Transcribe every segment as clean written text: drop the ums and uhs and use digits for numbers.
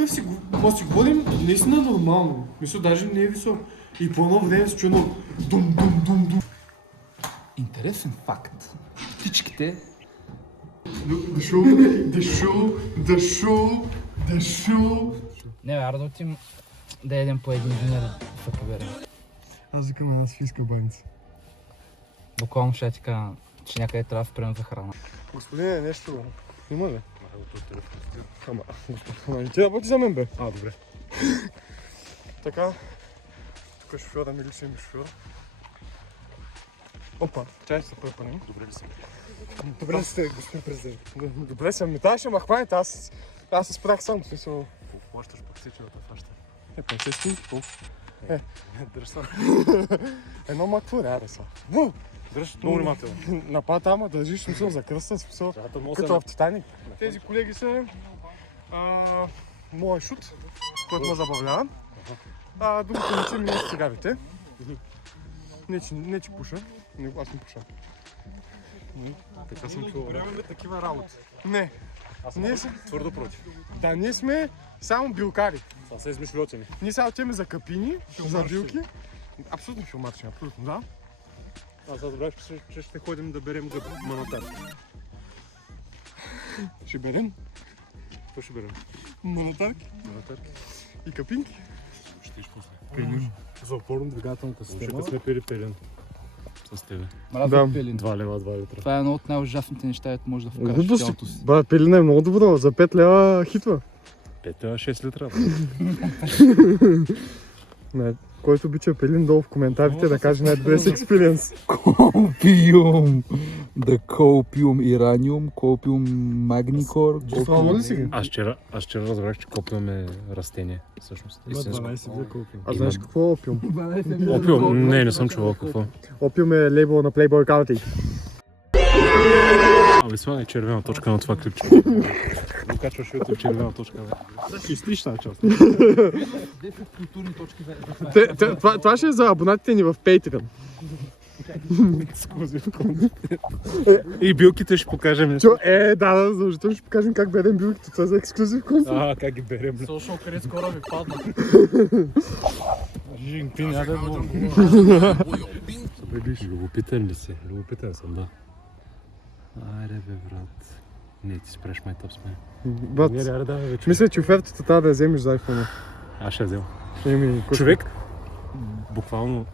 Какъв си, ма си говорим наистина нормално. Мисля, даже не е висок. И по едно време се чу едно дум. Интересен факт. Птичките... Да шоу. Не, аре да отим да едем по един ден да се поберем. Аз викам една свинска баница. Буквално ще ти кажа, че някъде трябва да спрем за храна. Господине, нещо има ли? Ама, ти работи за мен, бе. Добре. Така, тук е шофьора ми, личен ми шофьор. Опа, чай се препаним. Добре ли си? Добре ли сте, господин президент? Добре съм, тази ще ма хванете, аз се спрях сам, в смисъл. Колко плащаш пък си, че да те фаща? 50 стинки, колко? Дръж сам. Едно макво, ряде са. Дръж много внимателно. На пата, ама държиш смисъл за кръста, смисъл. Като в Титаник. Тези колеги са моят шут, който ме забавлява. Другите не че ми носят цигарите. Не че пуша, аз не пуша. Така съм чувал. Нямаме такива работи. Не. Аз съм твърдо против. Да, ние сме само билкари. Това са измишлетини. Ние сега отиваме за капини, за билки. Абсолютно филмарчи, абсолютно, да. Аз разбрах, че ще ходим да берем гъб манатар. Ще берем Какво ще берем? манатарки Манатарки. и капинки. Ще иш после. Пилим за опорно-двигателната система. Ще сме пили пилин. С тебе. Мразя пилин. 2 лева, 2 литра. Това е едно от най-ужасните неща, които може да вкараш в тялото си. Ба, пилина е много добро, за 5 лева хитва. 5 лева, 6 литра. Не, който обича пилин, долу в коментарите да каже най-добре с експириенс. Колпиум. Да колпиум ираниум, колпиум магникор. Това ли си? Аз вчера разбрах, че копиум е растение. Всъщност. Истинско. А знаеш какво е опиум? Опиум? Не съм чувал какво. Опиум е лейбъл на Playboy County. Абе, слагай червена точка на това клипче. Качваш YouTube червена точка. Ще изтиш тази част. 10 културни точки за... Това ще е за абонатите ни в Patreon. И билките ще покажем. Да, задължително ще покажем как берем билките. Това е за ексклюзив контент. Как ги берем. Social къде скоро ви падна. Жинпин, яде много. Любопитен ли си? Любопитен съм, да. Айде бе, брат. Не, ти спреш майтъп с мен. Бат, мисля, че офертата трябва да я вземеш за iPhone. Аз ще я взема. Еми, Човек, буквално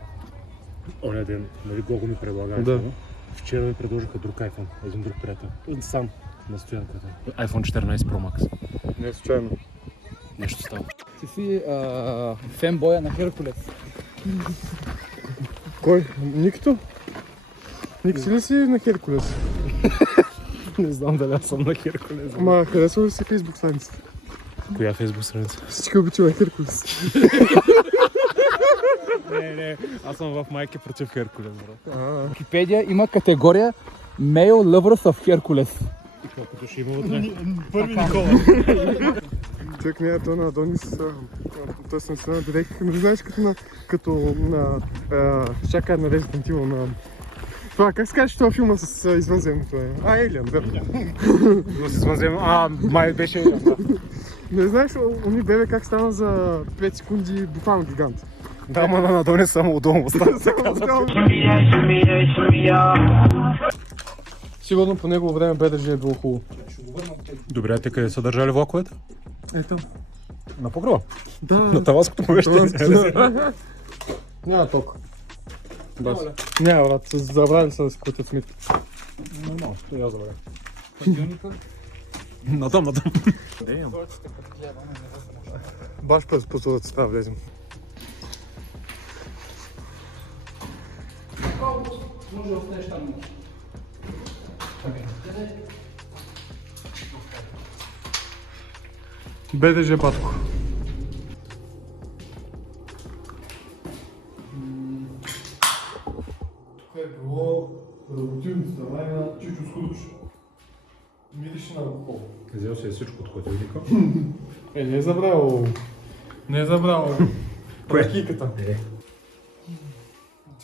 оня ден, нали, Гого ми предлага Да. iPhone. Вчера ми предложиха друг iPhone, един друг приятел. Сам на стоянката. iPhone 14 Pro Max. Не е случайно. Нещо става. Ти си фенбоя на Херкулес. Кой? Никто? Ник си ли си на Херкулес? Не знам дали аз съм на Херкулес. Ама харесва ли си Facebook страницата? Коя фейсбук страница? Всички обичаме Херкулес. Не, аз съм в майки против Херкулес, брат. Википедия има категория Male Lovers of Hercules. Като ще има вътре. Първи Никола. Човек не е то на Адонис. Той съм се директор. Не знаеш като на... Чакай на Resident Evil на... Това, как се казваш това филма с извънземното е? Alien, да. С извънземно. Май беше Alien, да. Не знаеш, уни бебе как стана за 5 секунди буквално гигант. Да, ама на Адонис само удобно остава се казва. Сигурно по негово време БДЖ е било хубаво. Добре, а те къде са държали влаковете? Ето. На погреба. Да. На таванското помещение. Няма ток. Бас. Няма, брат. Забравили са да си платят сметката. Нормално, то я забравя. Пагионика. Надам. Баш през посудата трябва да влезем. Може да останеш там. БДЖ, батко. Тук е било работилницата на Чичо Скудуч. Мирише на алкохол. Взел си всичко от хладилника. Не е забравил. Не е забравил. Пракийката.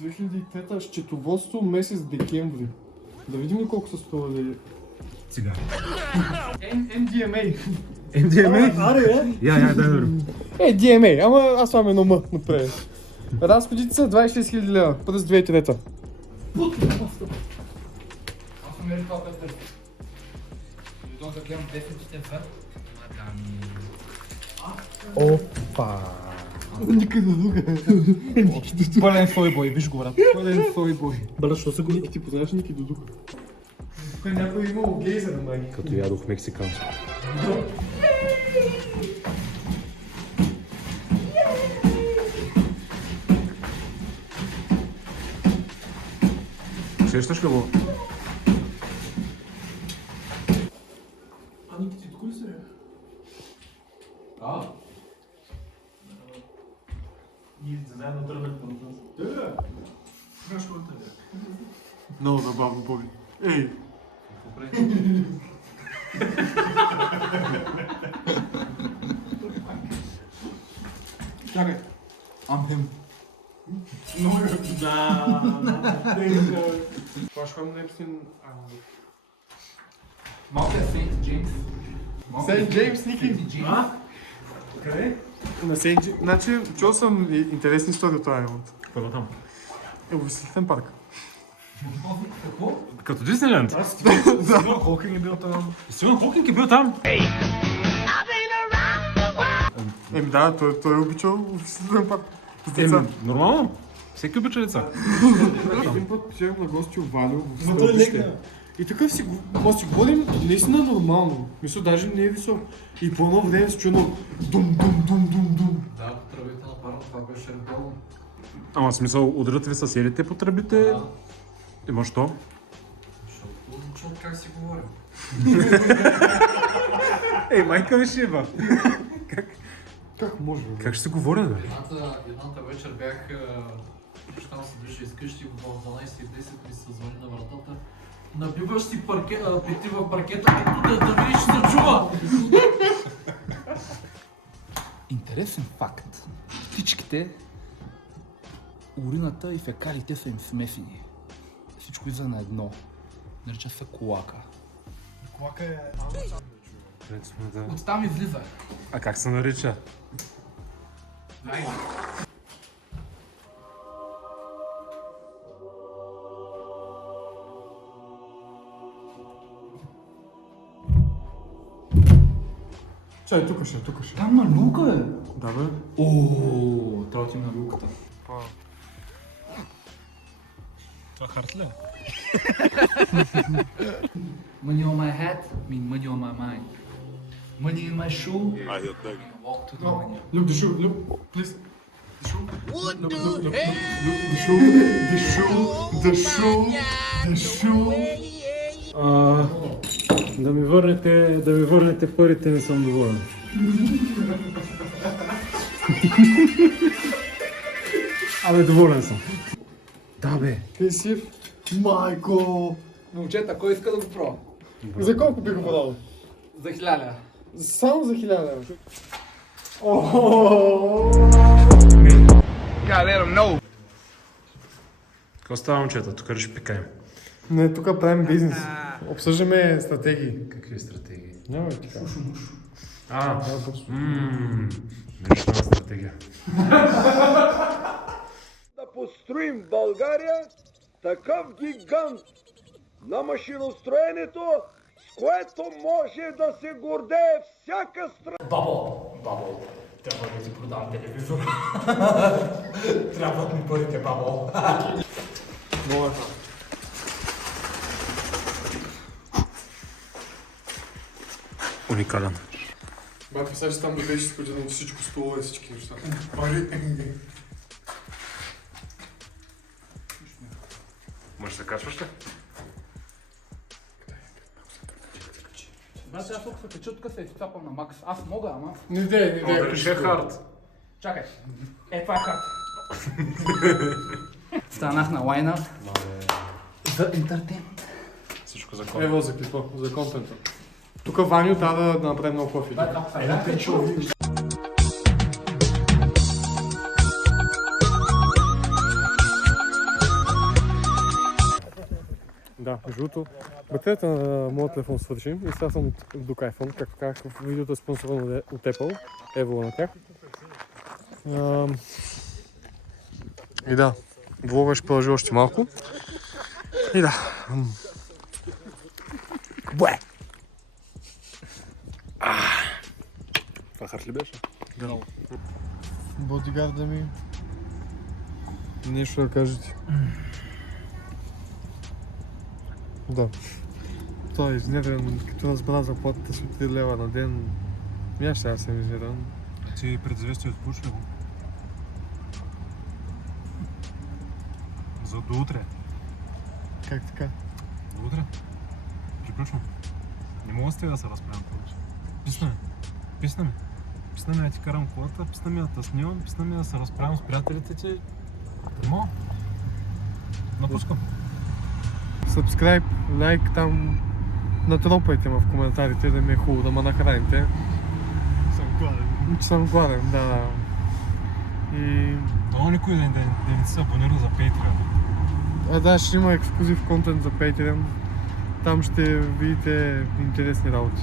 2003 счетоводство месец декември. Да видим ли колко са стрували. Цигари. MDMA. MDMA? Я дай говорю. DMA, ама аз слагам едно М напред. Разходите са 26 000 лева, през 2003. Аз съм мери това Петър. Дойдох да гледам дефиците в Опа! Никъде друга. Пълен фойбой, виж го брат. Пълен фойбой. Бля, що са голики, ти познаваш Ники Дудука? Тук някой имал гейзер, май. Като ядох мексиканско. Сещаш ли го? А Ники, ти тук ли си? А? Ние заедно тръгнахме на нас. Да. Знаеш колата ли? Много забавно, Боби. Ей! Чакай. Амхем. Много да. Това ще ходим на Епстин. Малко е Сейнт Джеймс. Сейнт Джеймс, Ники. А? Къде? На Сейнт Джеймс. Значи, чул съм интересни истории от този ремонт. Какво там? Възхитен парк. Какво? Като Диснейленд? Стивън Хокинг е бил там. Стивън Хокинг е бил там? Еми да, той е обичал възхитен парк. С деца. Нормално. Всеки обича деца. Един път пишем на гости Валю в стълбище. И такъв си говорим наистина нормално. Мисля, даже не е висок. И по едно време се чуя дум, дум, дум, дум, дум. Да, тръбите на парно, това беше редовно. Ама в смисъл, удрят ви съседите по тръбите? Има що? Защото как си говорим? Ей, майка ми шиба. Как може, бе? Как ще се говоря, бе? Едната вечер бях щам се души изкъщи, в 12:10 ми се звъни на вратата. Набиваш си пети в паркета, като да видиш да чува! Интересен факт. Птичките, урината и фекалите са им смесени. Всичко излиза на едно. Нарича се клоака. Клака е... Оттам излиза. А как се нарича? Чай, тук ще. Там на люка е. Да, бе. Ооо, трябва да отидем на люката. Това харт ли? Money on my head mean money on my mind. Money in my shoe mean walk to the money. Look, the shoe, look, please. The shoe. What the hell? The shoe. Да ми върнете парите, не съм доволен. Абе, доволен съм. Да, бе. Красив. Майко. Момчета, кой иска да го пробва? За колко би го продал? За 1000. Само за 1000. Какво става, момчета? Тук ще пикаем. Не, тук правим бизнес. Обсъждаме стратегии. Какви стратегии? Няма ли така? Нещо на стратегия. Да построим в България такъв гигант на машиностроенето, с което може да се гордее всяка страна. Бабо, трябва да си продавам телевизор. Трябват ми парите, бабо. Уникален. Бе, представи си там да беше споделено всичко, столове и всички неща. Пари. Може да се качваш ли? Брат, аз тук се кача, тук се изцапам на макс. Аз мога, ама... Не дей. Да реши хард. Чакай. Това е хард. Станах на лайна. За ентертеймент. Всичко закон. Ево за клипа, за контента. Тук Ваню трябва да направим много кофе. Да, между другото, Батерията на моят телефон свърши и сега съм до iPhone, както казах, в видеото е спонсорирано от Apple, евро на тях. И да, влога ще продължи още малко. И да. Буе! Това харч ли беше? Да. Бодигарда ми. Нещо да кажете. Да. Той е изнервен, като разбра заплатата с 3 лева на ден. Я ще съм изнервен. Ти предизвестие отпушли го. За до утре. Как така? До утре. Приключвам. Не мога с тебе да се разправям повече. Писна ми. Писна ми. Писна ми да ти карам колата, писна ми да те снимам, писна ми да се разправям с приятелите ти. Не мога. Напускам. Subscribe, лайк там. Натропайте ме в коментарите да ми е хубаво да ме нахраните. Съм гладен. Че съм гладен, да. И... Много никой да не се абонира за Patreon. Да, ще има ексклюзив контент за Patreon. Там ще видите интересни работи.